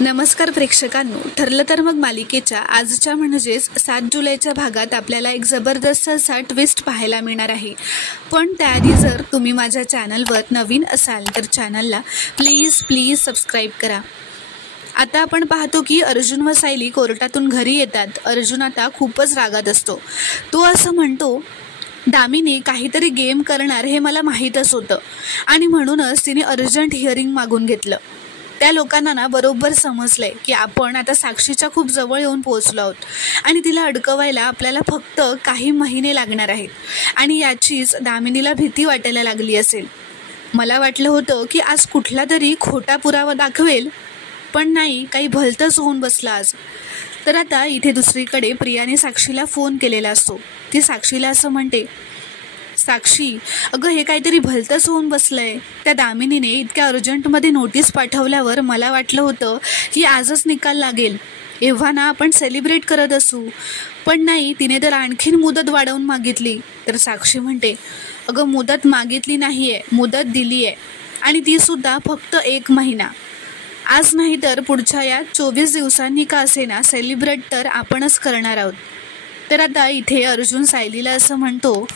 नमस्कार प्रेक्षकांनो, ठरलं तर मग मालिकेच्या आजच्या म्हणजेच 7 जुलैच्या भागात आपल्याला एक जबरदस्त असा ट्विस्ट पाहायला मिळणार आहे. पण त्याआधी जर तुम्ही माझ्या चॅनलवर नवीन असाल तर चॅनलला प्लीज सबस्क्राईब करा. आता आपण पाहतो की अर्जुन व सायली कोर्टातून घरी येतात. अर्जुन आता खूपच रागात असतो. तो असं म्हणतो, दामिनी काहीतरी गेम करणार हे मला माहीतच होतं आणि म्हणूनच तिने अर्जंट हिअरिंग मागून घेतलं. त्या लोकांना ना बरोबर समजलंय की आपण आता साक्षीच्या खूप जवळ येऊन पोहोचलो आहोत आणि तिला अडकवायला आपल्याला फक्त काही महिने लागणार आहेत आणि याचीच दामिनीला भीती वाटायला लागली असेल. मला वाटलं होतं की आज कुठला तरी खोटा पुरावा दाखवेल, पण नाही, काही भलतंच होऊन बसलं आज. तर आता इथे दुसरीकडे प्रियाने साक्षीला फोन केलेला असतो. ती साक्षीला असं म्हणते, साक्षी अगं हे काहीतरी भलतंच होऊन बसलंय. त्या दामिनीने इतक्या अर्जंटमध्ये नोटीस पाठवल्यावर मला वाटलं होतं की आजच निकाल लागेल, एव्हा ना आपण सेलिब्रेट करत असू, पण नाही, तिने तर आणखीन मुदत वाढवून मागितली. तर साक्षी म्हणते, अगं मुदत मागितली नाही आहे, मुदत दिली आहे आणि ती सुद्धा फक्त 1 महिना. आज नाही तर पुढच्या या 24 दिवसांनी का असेना सेलिब्रेट तर आपणच करणार आहोत. तर आता इथे अर्जुन सायलीला असं म्हणतो,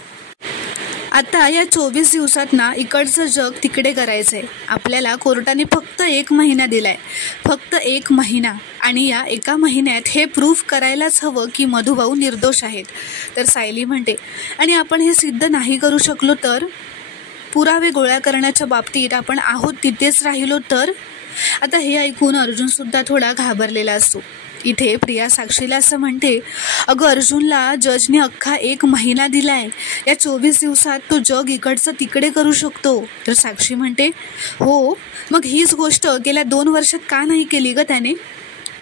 आता या 24 दिवसात ना इकडचं जग तिकडे करायचं आहे. आपल्याला कोर्टाने फक्त 1 महिना दिलाय, फक्त 1 महिना, आणि या 1 महिन्यात हे प्रूफ करायलाच हवं की मधुभाऊ निर्दोष आहेत. तर सायली म्हणते, आणि आपण हे सिद्ध नाही करू शकलो तर? पुरावे गोळा करण्याच्या बाबतीत आपण आहोत तिथेच राहिलो तर? आता हे ऐकून अर्जुनसुद्धा थोडा घाबरलेला असतो. इथे प्रिया साक्षीला असं म्हणते, अगं अर्जुनला जजने अख्खा 1 महिना दिलाय, या 24 दिवसात तो जग इकडचं तिकडे करू शकतो. तर साक्षी म्हणते, हो, मग हीच गोष्ट गेल्या 2 वर्षात का नाही केली ग त्याने?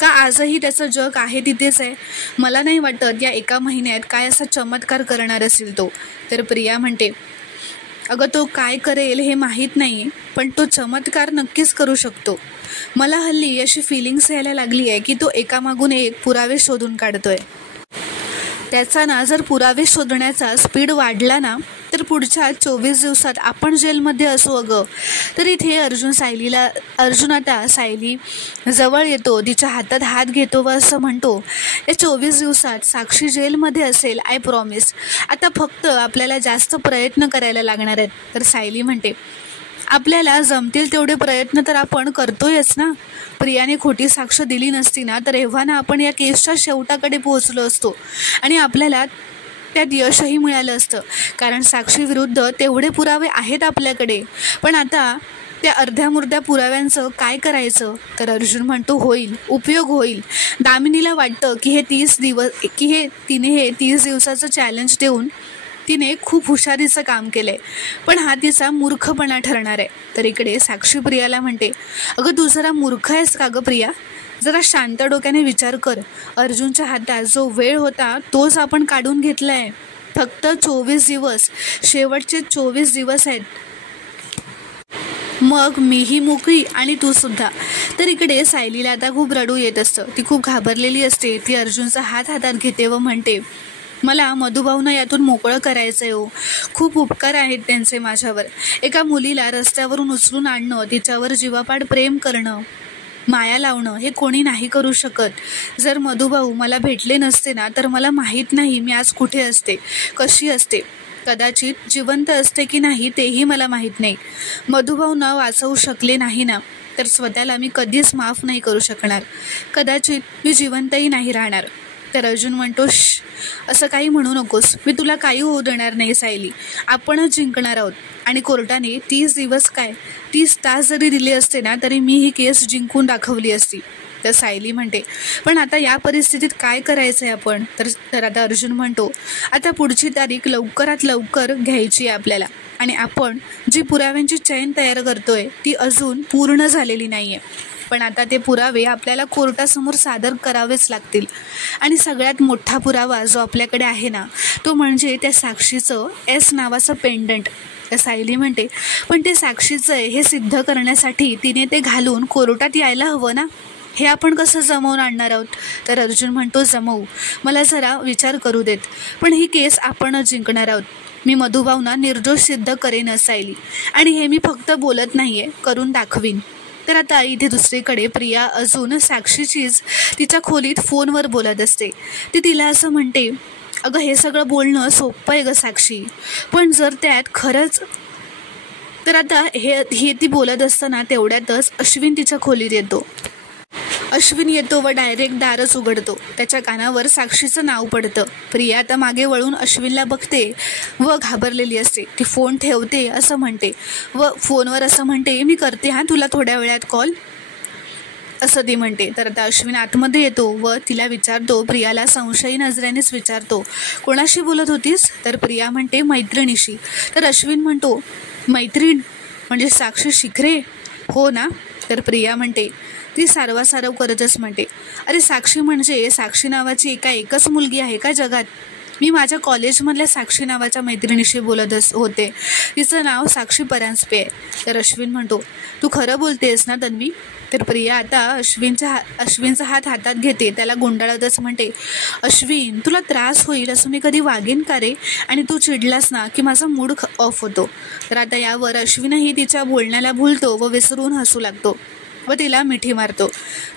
का आजही त्याचं जग आहे तिथेच आहे? मला नाही वाटत या 1 महिन्यात काय असा चमत्कार करणार असेल तो. तर प्रिया म्हणते, अगं तो काय करेल हे माहीत नाही, पण तो चमत्कार नक्कीच करू शकतो. मला हल्ली अशी फिलिंग्स यायला लागली आहे की तो एकामागून एक पुरावे शोधून काढतोय. त्याचा ना जर पुरावे शोधण्याचा स्पीड वाढला ना तर पुढच्या 24 दिवसात आपण जेलमध्ये असू अगं. तर इथे अर्जुन आता सायली जवळ येतो, तिच्या हातात हात घेतो व असं म्हणतो, या 24 दिवसात साक्षी जेलमध्ये असेल, आय प्रॉमिस. आता फक्त आपल्याला जास्त प्रयत्न करायला लागणार आहेत. तर सायली म्हणते, आपल्याला जमतील तेवढे प्रयत्न तर आपण करतोयच ना. प्रियाने खोटी साक्ष दिली नसती ना तर एव्हा ना आपण या केसच्या शेवटाकडे पोहोचलो असतो आणि आपल्याला त्यात यशही मिळालं असतं, कारण साक्षी विरुद्ध तेवढे पुरावे आहेत आपल्याकडे. पण आता त्या अर्ध्यामुर्ध्या पुराव्यांचं काय करायचं? तर अर्जुन म्हणतो, होईल, उपयोग होईल. दामिनीला वाटतं की तिने हे 30 दिवसाचं चॅलेंज देऊन तिने खूप हुशारीचं काम केलंय, पण हा तिचा मूर्खपणा ठरणार आहे. तर इकडे साक्षी प्रियाला म्हणते, अगं तू जरा मूर्ख आहेस का गं प्रिया? जरा शांत डोक्याने विचार कर. अर्जुनच्या हातात जो वेळ होता तोच आपण काढून घेतलाय. फक्त 24 दिवस, शेवटचे 24 दिवस आहेत, मग मीही मोकळी आणि तू सुद्धा. तर इकडे सायलीला आता खूप रडू येत असतं. ती खूप घाबरलेली असते. ती अर्जुनचा हातात घेते व म्हणते, मला मधुभाऊंना यातून मोकळं करायचं आहे हो. खूप उपकार आहेत त्यांचे माझ्यावर. एका मुलीला रस्त्यावरून उचलून आणणं, तिच्यावर जीवापाड प्रेम करणं, माया लावणं हे कोणी नाही करू शकत. जर मधुभाऊ मला भेटले नसते ना तर मला माहीत नाही मी आज कुठे असते, कशी असते. कदाचित जिवंत असते की नाही तेही मला माहीत नाही. मधुभाऊंना वाचवू शकले नाही ना तर स्वतःला मी कधीच माफ नाही करू शकणार. कदाचित मी जिवंतही नाही राहणार. तर अर्जुन म्हणतो, असं काही म्हणू नकोस, मी तुला काही होऊ देणार नाही सायली. आपणच जिंकणार आहोत आणि कोर्टाने 30 दिवस काय 30 तास जरी दिले असते ना तरी मी ही केस जिंकून दाखवली असती. तर सायली म्हणते, पण आता या परिस्थितीत काय करायचं आहे आपण? तर आता अर्जुन म्हणतो, आता पुढची तारीख लवकरात लवकर घ्यायची आहे आपल्याला आणि आपण जी पुराव्यांची चैन तयार करतोय ती अजून पूर्ण झालेली नाही आहे. पण आता ते पुरावे आपल्याला कोर्टासमोर सादर करावेच लागतील आणि सगळ्यात मोठा पुरावा जो आपल्याकडे आहे ना तो म्हणजे त्या साक्षीचं S नावाचं पेंडंट. तर सायली म्हणते, पण ते साक्षीचं आहे हे सिद्ध करण्यासाठी तिने ते घालून कोर्टात यायला हवं ना, हे आपण कसं जमवून आणणार आहोत? तर अर्जुन म्हणतो, जमवू, मला जरा विचार करू देत, पण ही केस आपणच जिंकणार आहोत. मी मधुभाऊंना निर्दोष सिद्ध करेनच सायली, आणि हे मी फक्त बोलत नाहीये, करून दाखवीन. तर आता इथे दुसरीकडे प्रिया अजून साक्षीचीच तिच्या खोलीत फोनवर बोलत असते. ती तिला असं म्हणते, अगं हे सगळं बोलणं सोपं आहे गं साक्षी, पण जर त्यात खरंच. तर आता हे ती बोलत असताना तेवढ्यातच अश्विन तिच्या खोलीत येतो. अश्विन येतो व डायरेक्ट दारच उघडतो. त्याच्या कानावर साक्षीचं नाव पडतं. प्रिया आता मागे वळून अश्विनला बघते व घाबरलेली असते. ती फोन ठेवते असं म्हणते व फोनवर असं म्हणते, मी करते हां तुला थोड्या वेळात कॉल, असं ती म्हणते. तर आता अश्विन आतमध्ये येतो व तिला विचारतो, प्रियाला संशयी नजरेनेच विचारतो, कोणाशी बोलत होतीस? तर प्रिया म्हणते, मैत्रिणीशी. तर अश्विन म्हणतो, मैत्रीण म्हणजे साक्षी शिखरे? हो ना? तर प्रिया म्हणते, ती सारवासारव करतच म्हणते, अरे साक्षी म्हणजे साक्षी नावाची एकच मुलगी आहे का जगात? मी माझ्या कॉलेजमधल्या साक्षी नावाच्या मैत्रिणीशी बोलत होते. तिचं नाव साक्षी परांजपे आहे. तर अश्विन म्हणतो, तू खरं बोलतेस ना तन्वी? तर प्रिया आता अश्विनचा हात हातात घेते, त्याला गुंडाळतच म्हणते, अश्विन तुला त्रास होईल असं मी कधी वागेन का रे? आणि तू चिडलास ना की माझा मूड ऑफ होतो. तर आता यावर अश्विनही तिच्या बोलण्याला भूलतो व विसरून हसू लागतो व तिला मिठी मारतो.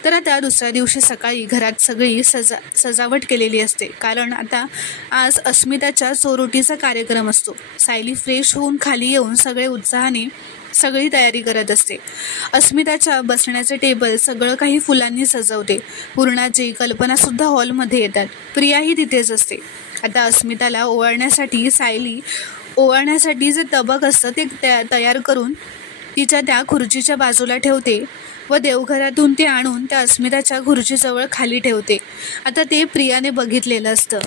तर आता दुसऱ्या दिवशी सकाळी घरात सगळी सजावट केलेली असते, कारण आता आज अस्मिताच्या चोरोटीचा कार्यक्रम असतो. सायली फ्रेश होऊन खाली येऊन सगळे उत्साहाने सगळी तयारी करत असते. अस्मिताच्या बसण्याचे टेबल सगळं काही फुलांनी सजवते. पूर्णाची कल्पनासुद्धा हॉलमध्ये येतात. प्रियाही तिथेच असते. आता अस्मिताला ओवाळण्यासाठी जे तबक असतं ते तयार करून तिच्या त्या खुर्चीच्या बाजूला ठेवते व देवघरातून ते आणून त्या अस्मिताच्या खुर्चीजवळ खाली ठेवते. आता ते प्रियाने बघितलेलं असतं.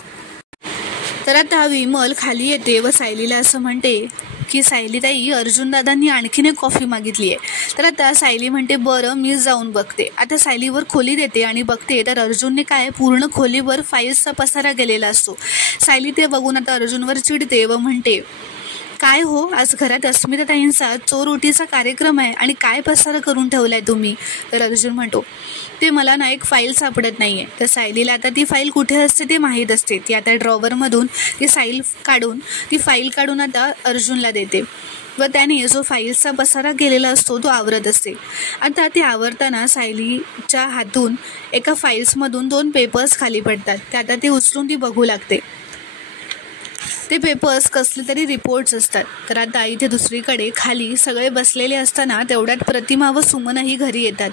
तर आता विमल खाली येते व सायलीला असं म्हणते की सायलीताई, अर्जुनदादांनी आणखीन एक कॉफी मागितली आहे. तर आता सायली म्हणते, बरं मी जाऊन बघते. आता सायलीवर खोली देते आणि बघते तर अर्जुनने काय पूर्ण खोलीवर फाईल्सचा पसारा केलेला असतो. सायली ते बघून आता अर्जुनवर चिडते व म्हणते, काय हो, आज घरात अस्मिताताईंचा चोरोटीचा कार्यक्रम आहे आणि काय पसारा करून ठेवलाय तुम्ही? तर अर्जुन म्हणतो, ते मला ना एक फाईल सापडत नाही आहे. तर सायलीला आता ती फाईल कुठे असते ते माहीत असते. ती आता ड्रॉवरमधून ती फाईल काढून आता अर्जुनला देते व त्याने जो फाईल्सचा पसारा केलेला असतो तो आवरत असते. आता ते आवरताना सायलीच्या हातून एका फाईल्समधून 2 पेपर्स खाली पडतात. ते आता ते उचलून ती बघू लागते. ते पेपर्स कसले तरी रिपोर्ट्स असतात. तर आता इथे दुसरीकडे खाली सगळे बसलेले असताना तेवढ्यात प्रतिमा व सुमनही घरी येतात.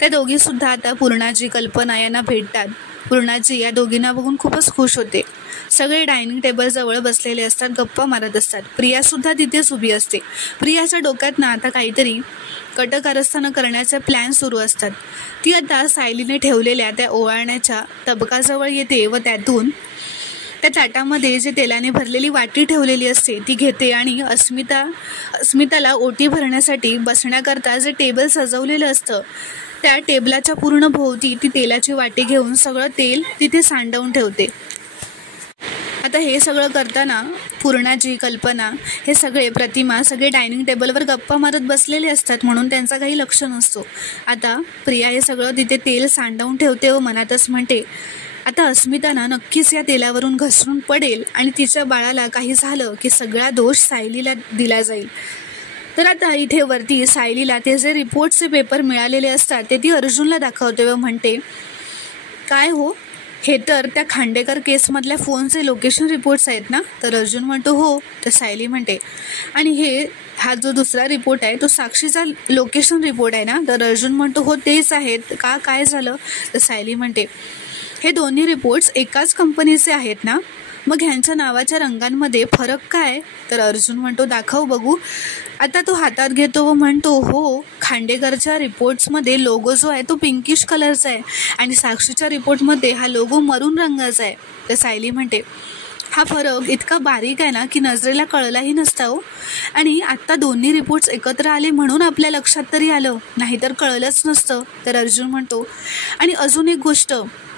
त्या दोघीसुद्धा आता पूर्णाजी, कल्पना यांना भेटतात. पूर्णाजी या दोघींना बघून खूपच खुश होते. सगळे डायनिंग टेबलजवळ बसलेले असतात, गप्पा मारत असतात. प्रियासुद्धा तिथेच उभी असते. प्रियाच्या डोक्यात ना आता काहीतरी कटकारस्थानं करण्याचे प्लॅन सुरू असतात. ती आता सायलीने ठेवलेल्या त्या ओवाळण्याच्या तबकाजवळ येते व त्यातून त्या ताटामध्ये जे तेलाने भरलेली वाटी ठेवलेली असते ती घेते आणि अस्मिताला ओटी भरण्यासाठी बसण्याकरता जे टेबल सजवलेलं असतं त्या टेबलाच्या पूर्ण भोवती ती तेलाची वाटी घेऊन सगळं तेल तिथे सांडवून ठेवते. आता हे सगळं करताना पूर्णाजी, कल्पना हे सगळे, प्रतिमा सगळे डायनिंग टेबलवर गप्पा मारत बसलेले असतात, म्हणून त्यांचा काही लक्ष नसतो. आता प्रिया हे सगळं तिथे तेल सांडवून ठेवते व मनातच म्हणते, आता अस्मिताना नक्कीच या तेलावरून घसरून पडेल आणि तिच्या बाळाला काही झालं की सगळा दोष सायलीला दिला जाईल. तर आता इथे वरती सायलीला ते जे रिपोर्टचे पेपर मिळालेले असतात ते ती अर्जुनला दाखवते व म्हणते, काय हो, हे तर त्या खांडेकर केसमधल्या फोनचे लोकेशन रिपोर्ट्स आहेत ना? तर अर्जुन म्हणतो, हो. तर सायली म्हणते, आणि हा जो दुसरा रिपोर्ट आहे तो साक्षीचा लोकेशन रिपोर्ट आहे ना? तर अर्जुन म्हणतो, हो तेच आहेत. का, काय झालं? तर सायली म्हणते, हे दोन्ही रिपोर्ट्स एकाच कंपनीचे आहेत ना? मग ह्यांच्या नावाच्या रंगांमध्ये फरक काय? तर अर्जुन म्हणतो, दाखव बघू. आता तो हातात घेतो व म्हणतो, हो, खांडेकरच्या रिपोर्ट्समध्ये लोगो जो आहे तो पिंकिश कलरचा आहे आणि साक्षीच्या रिपोर्टमध्ये हा लोगो मरून रंगाचा आहे. तर सायली म्हणते, हा फरक इतका बारीक आहे ना की नजरेला कळलाही नसता हो. आणि आत्ता दोन्ही रिपोर्ट्स एकत्र आले म्हणून आपल्या लक्षात तरी आलं, नाहीतर कळलंच नसतं. तर अर्जुन म्हणतो, आणि अजून एक गोष्ट,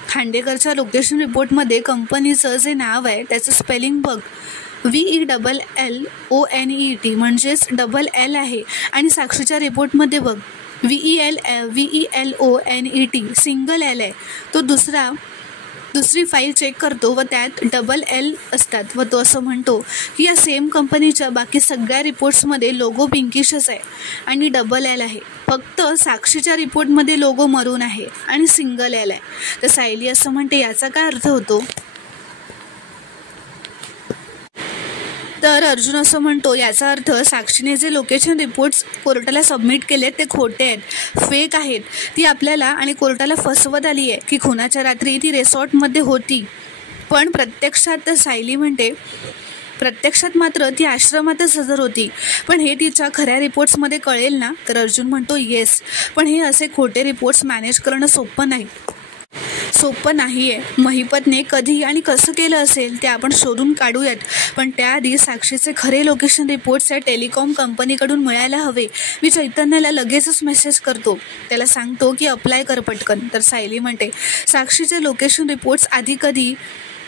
खांडेकरच्या लोकेशन रिपोर्टमध्ये कंपनीचं जे नाव आहे त्याचं स्पेलिंग बघ, VELLONET म्हणजेच डबल L आहे. आणि साक्षीच्या रिपोर्टमध्ये बघ, VELONET सिंगल L आहे. तो दुसरा दुसरी फाईल चेक करतो व त्यात $LL असतात व तो असं म्हणतो की या सेम कंपनीच्या बाकी सगळ्या रिपोर्ट्समध्ये लोगो पिंकिशच आहे आणि $L आहे, फक्त साक्षीच्या रिपोर्टमध्ये लोगो मरून आहे आणि सिंगल L आहे. तर सायली असं म्हणते याचा काय अर्थ होतो. तर अर्जुन असं म्हणतो याचा अर्थ साक्षीने जे लोकेशन रिपोर्ट्स कोर्टाला सबमिट केलेत ते खोटे आहेत, फेक आहेत. ती आपल्याला आणि कोर्टाला फसवत आली आहे की खुनाच्या रात्री ती रिसॉर्टमध्ये होती, पण प्रत्यक्षात सायली म्हणते प्रत्यक्षात मात्र ती आश्रमातच हजर होती. पण हे तिच्या खऱ्या रिपोर्ट्समध्ये कळेल ना. तर अर्जुन म्हणतो येस, पण हे असे खोटे रिपोर्ट्स मॅनेज करणं सोपं नाही आहे. महिपतने कधी आणि कसं केलं असेल ते आपण शोधून काढूयात, पण त्याआधी साक्षीचे खरे लोकेशन रिपोर्ट्स या टेलिकॉम कंपनीकडून मिळायला हवे. मी चैतन्याला लगेचच मेसेज करतो, त्याला सांगतो की अप्लाय कर पटकन. तर सायली म्हणते साक्षीचे लोकेशन रिपोर्ट्स आधी कधी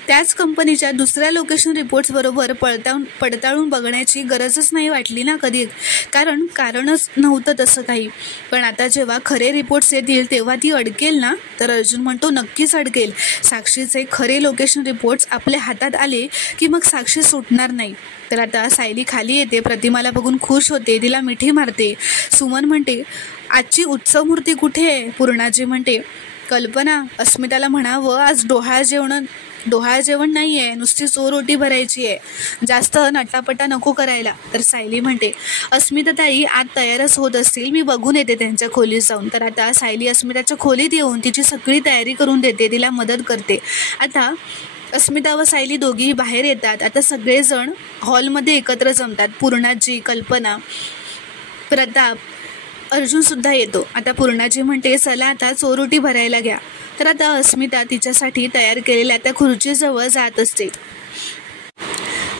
त्याच कंपनीच्या दुसऱ्या लोकेशन रिपोर्ट्सबरोबर पडताळून बघण्याची गरजच नाही वाटली ना कधी, कारणच नव्हतं तसं काही. पण आता जेव्हा खरे रिपोर्ट्स येतील तेव्हा ती अडकेल ना. तर अर्जुन म्हणतो नक्कीच अडकेल. साक्षीचे खरे लोकेशन रिपोर्ट्स आपल्या हातात आले की मग साक्षी सुटणार नाही. तर आता सायली खाली येते, प्रतिमाला बघून खुश होते, तिला मिठी मारते. सुमन म्हणते आजची उत्सव मूर्ती कुठे आहे. पूर्णाजी म्हणते कल्पना अस्मिताला म्हणावं आज डोहाळ जेवण नाही आहे, नुसती चोरोटी भरायची आहे, जास्त नटापटा नको करायला. तर सायली म्हणते अस्मिताताई आज तयारच होत असतील, मी बघून येते त्यांच्या खोलीत जाऊन. तर आता सायली अस्मिताच्या खोलीत येऊन तिची सगळी तयारी करून देते, तिला मदत करते. आता अस्मिता व सायली दोघीही बाहेर येतात. आता सगळेजण हॉलमध्ये एकत्र जमतात. पूर्णाजी, कल्पना, प्रताप, अर्जुनसुद्धा येतो. आता पूर्णाजी म्हणते चला आता चोरोटी भरायला घ्या. तर आता अस्मिता तिच्यासाठी तयार केलेल्या त्या खुर्चीजवळ जात असते.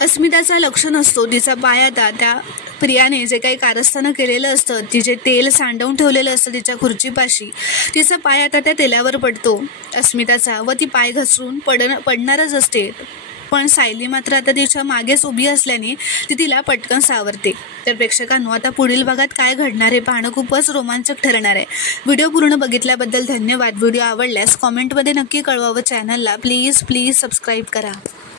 अस्मिताचा लक्ष नसतो, तिचा पाय आता त्या प्रियाने जे काही कारस्थानं केलेलं असतं, तिचे तेल सांडवून ठेवलेलं असतं तिच्या खुर्चीपाशी, तिचा पाय आता त्या तेलावर पडतो अस्मिताचा व ती पाय घसरून पडणारच असते. पण सायली मात्र आता तिच्या मागेच उभी असल्याने ती तिला पटकन सावरते. तर प्रेक्षकांनो आता पुढील भागात काय घडणार आहे पाहणं खूपच रोमांचक ठरणार आहे. व्हिडिओ पूर्ण बघितल्याबद्दल धन्यवाद. व्हिडिओ आवडल्यास कॉमेंटमध्ये नक्की कळवा व चॅनलला प्लीज सबस्क्राईब करा.